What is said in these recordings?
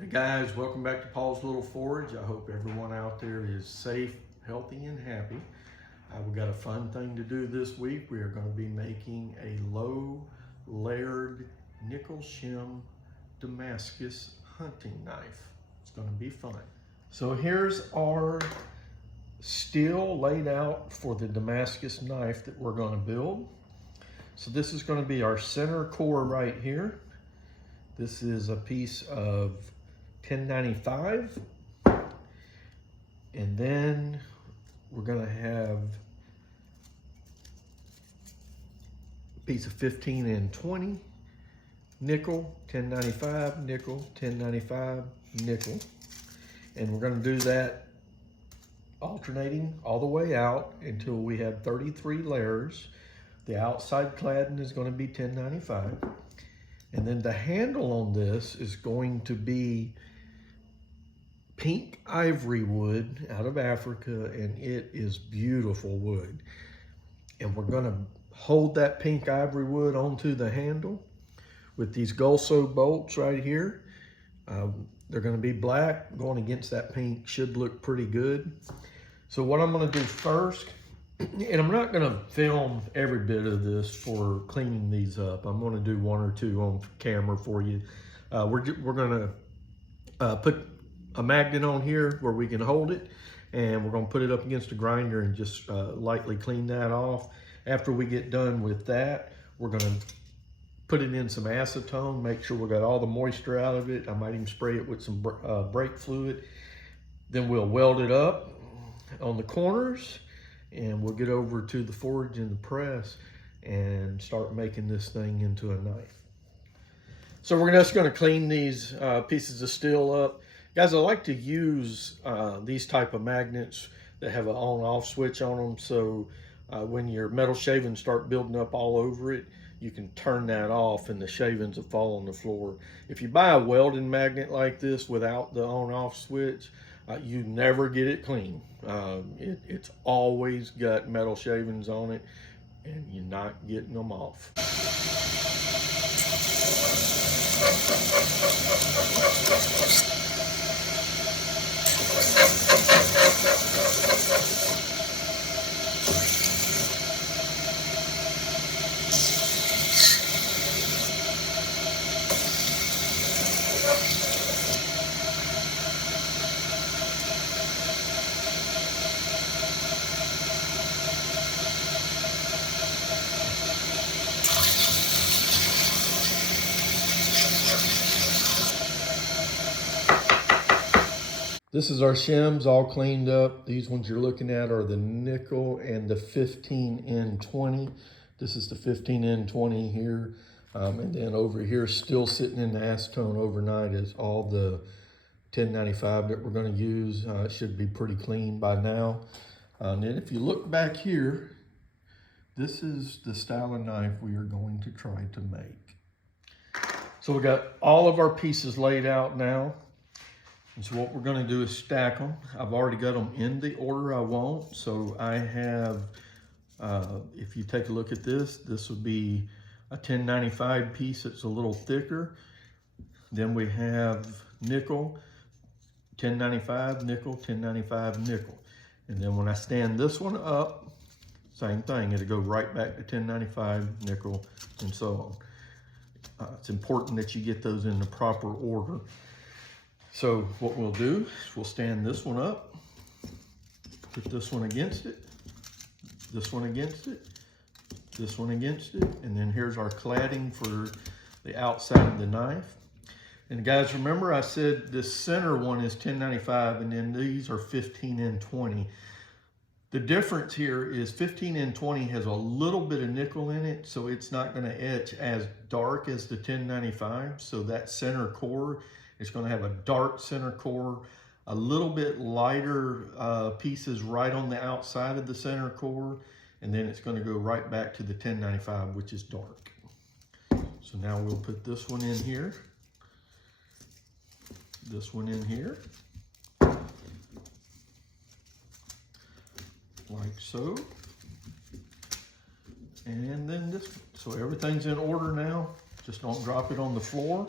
Hey guys, welcome back to Paul's Little Forge. I hope everyone out there is safe, healthy, and happy. We've got a fun thing to do this week. We are going to be making a low layered nickel shim Damascus hunting knife. It's going to be fun. So here's our steel laid out for the Damascus knife that we're going to build. So this is going to be our center core right here. This is a piece of 1095, and then we're going to have a piece of 15 and 20 nickel, 1095, nickel, 1095, nickel, and we're going to do that alternating all the way out until we have 33 layers. The outside cladding is going to be 1095, and then the handle on this is going to be pink ivory wood out of Africa, and it is beautiful wood. And we're going to hold that pink ivory wood onto the handle with these Gulso bolts right here. They're going to be black going against that pink. Should look pretty good. So what I'm going to do first, and I'm not going to film every bit of this for cleaning these up. I'm going to do one or two on camera for you. We're going to put a magnet on here where we can hold it, and we're going to put it up against a grinder and just lightly clean that off. After we get done with that, we're going to put it in some acetone, make sure we got all the moisture out of it. I might even spray it with some brake fluid. Then we'll weld it up on the corners, and we'll get over to the forge and the press and start making this thing into a knife. So we're just going to clean these pieces of steel up. Guys, I like to use these type of magnets that have an on-off switch on them, so when your metal shavings start building up all over it, you can turn that off and the shavings will fall on the floor. If you buy a welding magnet like this without the on-off switch, you never get it clean. It's always got metal shavings on it, and you're not getting them off. This is our shims all cleaned up. These ones you're looking at are the nickel and the 15N20. This is the 15N20 here. And then over here, still sitting in the acetone overnight, is all the 1095 that we're going to use. It should be pretty clean by now. And then if you look back here, this is the style of knife we are going to try to make. So we got all of our pieces laid out now. And so what we're going to do is stack them. I've already got them in the order I want. So I have, if you take a look at this, this would be a 1095 piece that's a little thicker. Then we have nickel, 1095, nickel, 1095, nickel. And then when I stand this one up, same thing, it'll go right back to 1095, nickel, and so on. It's important that you get those in the proper order. So what we'll do is we'll stand this one up, put this one against it, this one against it, this one against it, and then here's our cladding for the outside of the knife. And guys, remember I said this center one is 1095, and then these are 15N20. The difference here is 15N20 has a little bit of nickel in it, so it's not going to etch as dark as the 1095. So that center core, it's going to have a dark center core, a little bit lighter pieces right on the outside of the center core, and then it's going to go right back to the 1095, which is dark. So now we'll put this one in here, this one in here, like so, and then this one. So everything's in order now. Just don't drop it on the floor.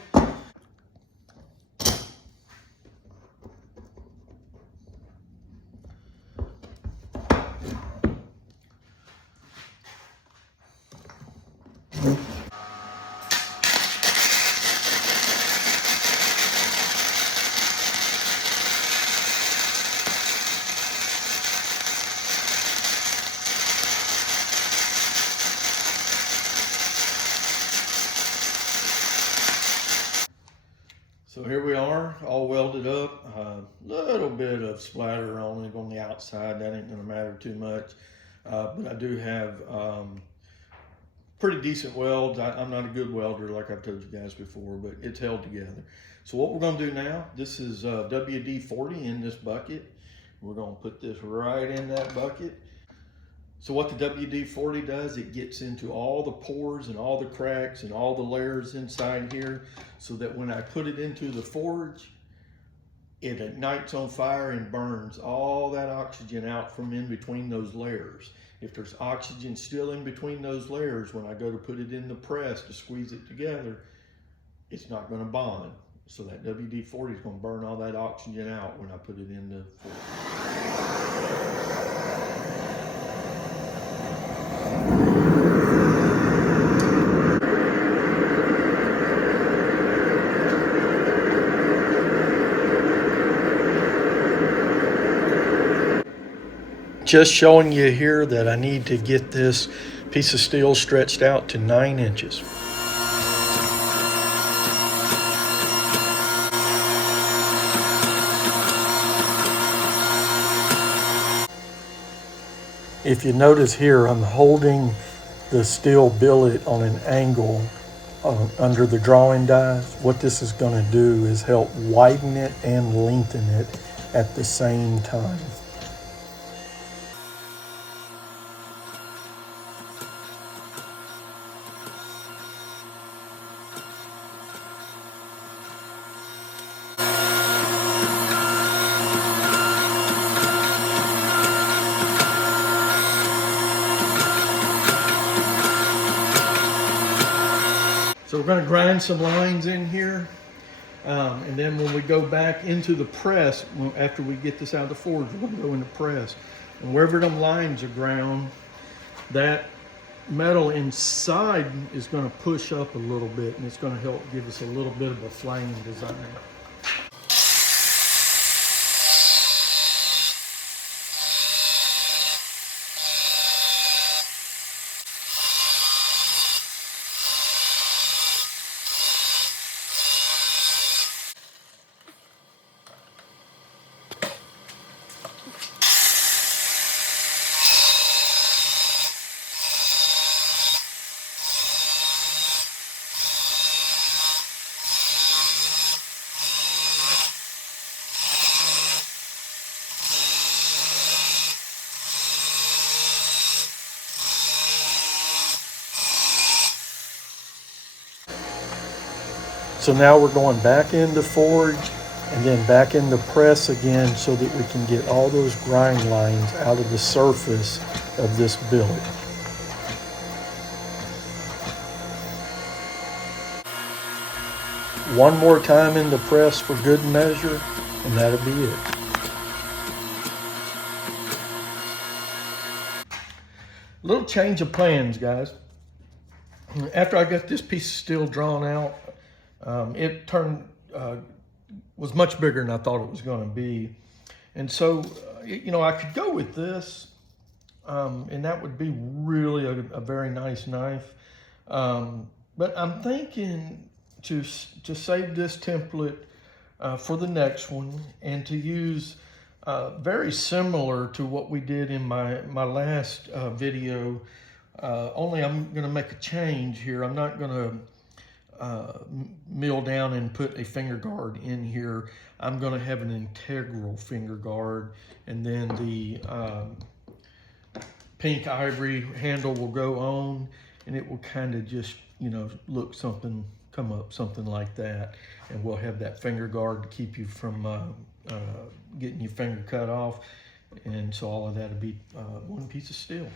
So here we are, all welded up. A little bit of splatter on the outside. That ain't gonna matter too much. But I do have pretty decent welds. I'm not a good welder like I've told you guys before, but it's held together. So what we're gonna do now, this is WD-40 in this bucket. We're gonna put this right in that bucket. So what the WD-40 does, it gets into all the pores and all the cracks and all the layers inside here, so that when I put it into the forge, it ignites on fire and burns all that oxygen out from in between those layers. If there's oxygen still in between those layers, when I go to put it in the press to squeeze it together, it's not gonna bond. So that WD-40 is gonna burn all that oxygen out when I put it in the forge. Just showing you here that I need to get this piece of steel stretched out to 9 inches. If you notice here, I'm holding the steel billet on an angle under the drawing dies. What this is going to do is help widen it and lengthen it at the same time. So we're going to grind some lines in here, and then when we go back into the press, after we get this out of the forge, we're going to go into press. And wherever them lines are ground, that metal inside is going to push up a little bit, and it's going to help give us a little bit of a flame design. So now we're going back in the forge and then back in the press again, so that we can get all those grind lines out of the surface of this billet. One more time in the press for good measure, and that'll be it. Little change of plans, guys. After I got this piece of steel drawn out, it was much bigger than I thought it was going to be. And so, I could go with this, and that would be really a very nice knife. But I'm thinking to save this template for the next one, and to use very similar to what we did in my last video. Only I'm going to make a change here. I'm not going to mill down and put a finger guard in here. I'm going to have an integral finger guard, and then the pink ivory handle will go on, and it will kind of just look come up something like that, and we'll have that finger guard to keep you from getting your finger cut off. And so all of that will be one piece of steel.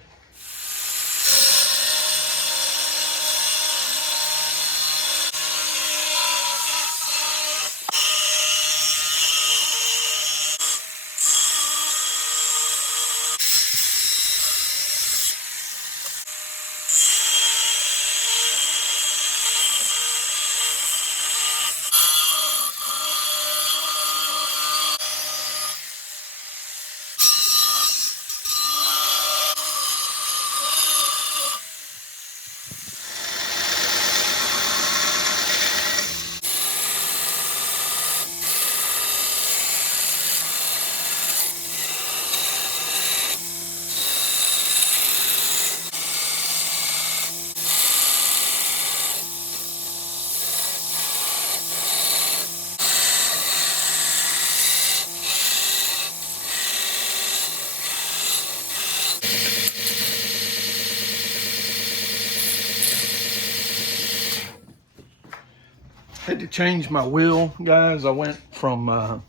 Had to change my wheel, guys. I went from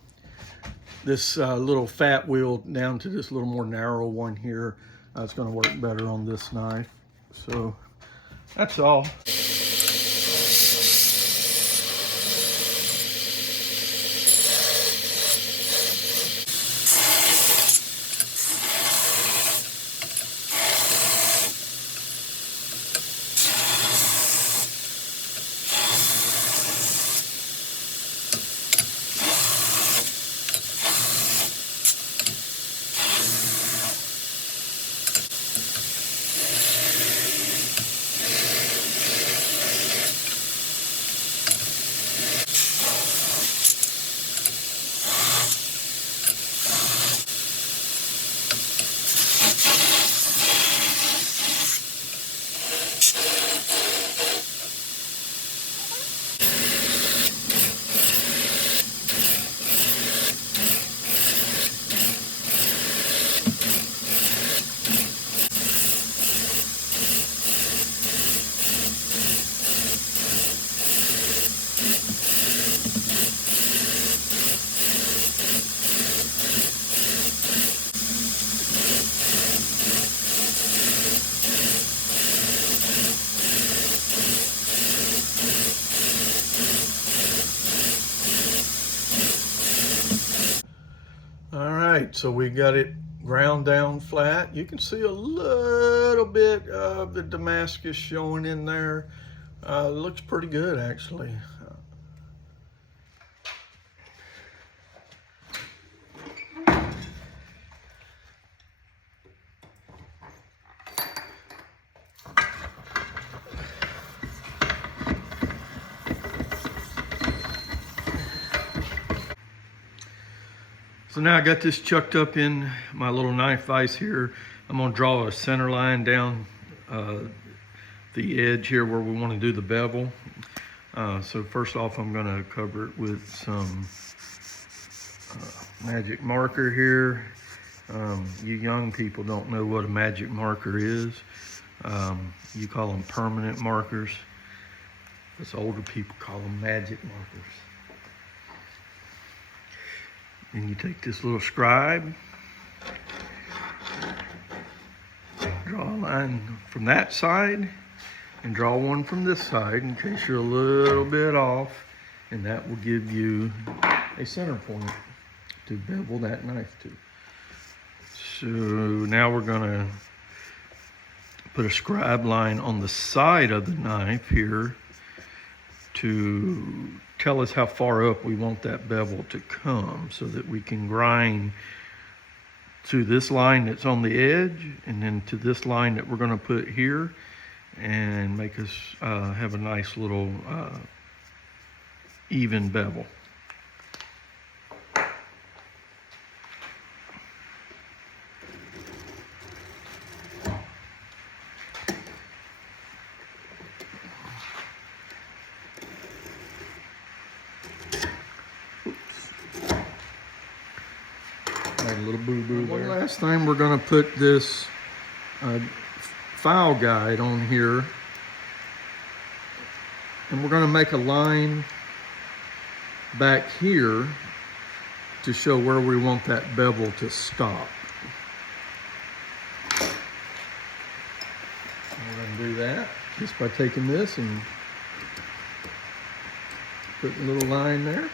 this little fat wheel down to this little more narrow one here. It's going to work better on this knife. So that's all. All right, so we got it ground down flat. You can see a little bit of the Damascus showing in there. Looks pretty good, actually. So now I got this chucked up in my little knife vise here. I'm gonna draw a center line down the edge here where we want to do the bevel. So first off, I'm gonna cover it with some magic marker here. You young people don't know what a magic marker is. You call them permanent markers. Us older people call them magic markers. And you take this little scribe, draw a line from that side, and draw one from this side in case you're a little bit off, and that will give you a center point to bevel that knife to. So now we're gonna put a scribe line on the side of the knife here to tell us how far up we want that bevel to come so that we can grind to this line that's on the edge and then to this line that we're going to put here and make us have a nice little even bevel. A little boo-boo there. One last thing, we're going to put this file guide on here, and we're going to make a line back here to show where we want that bevel to stop. We're going to do that just by taking this and putting a little line there.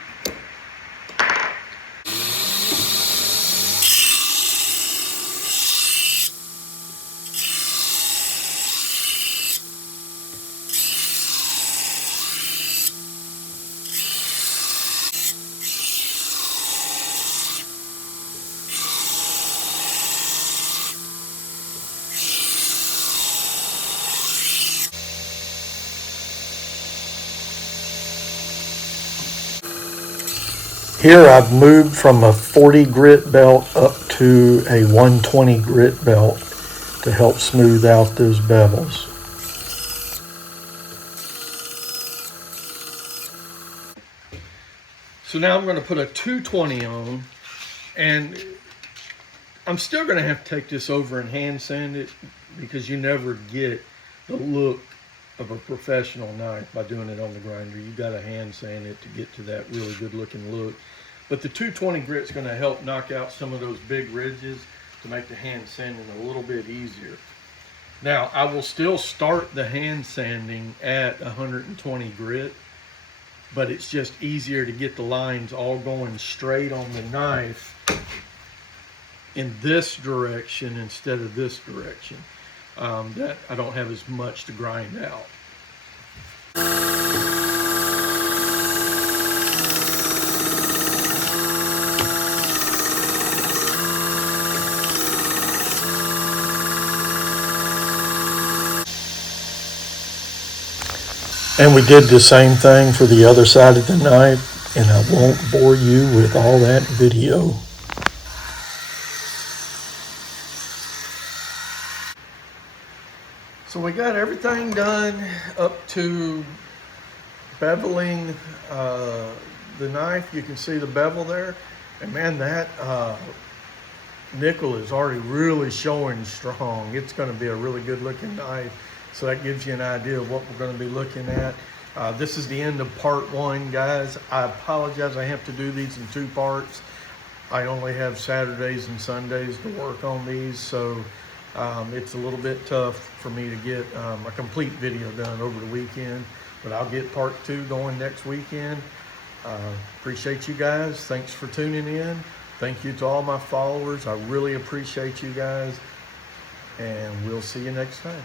Here I've moved from a 40 grit belt up to a 120 grit belt to help smooth out those bevels. So now I'm going to put a 220 on, and I'm still going to have to take this over and hand sand it because you never get the look of a professional knife by doing it on the grinder. You got to hand sand it to get to that really good looking look. But the 220 grit's going to help knock out some of those big ridges to make the hand sanding a little bit easier. Now, I will still start the hand sanding at 120 grit, but it's just easier to get the lines all going straight on the knife in this direction instead of this direction. That I don't have as much to grind out. And we did the same thing for the other side of the knife, and I won't bore you with all that video. So we got everything done up to beveling the knife. You can see the bevel there. And man, that nickel is already really showing strong. It's going to be a really good looking knife. So that gives you an idea of what we're going to be looking at. This is the end of part 1, guys. I apologize, I have to do these in 2 parts. I only have Saturdays and Sundays to work on these, so it's a little bit tough for me to get a complete video done over the weekend, but I'll get part 2 going next weekend. Appreciate you guys. Thanks for tuning in. Thank you to all my followers. I really appreciate you guys, and we'll see you next time.